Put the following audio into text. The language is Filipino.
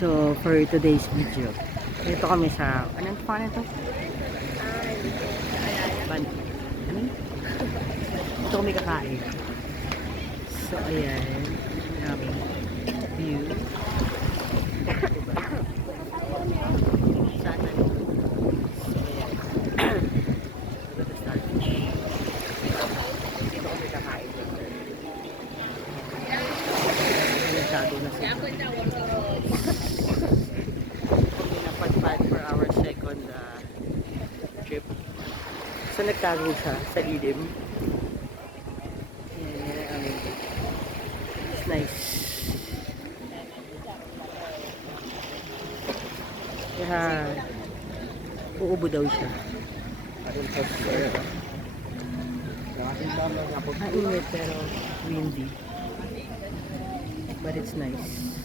So, for today's video, dito kami sa, anong paano to? Pan, ano? Dito kami kakain. So, ayan. Aming view. Sana. So, ayan. Ito the starfish. Dito kami kakain. Nagtago na siya. Napadpad for our second trip. So nagtago siya sa ilim. Ayan, it's nice. Kaya uubo daw siya. Mainit pero windy. But it's nice.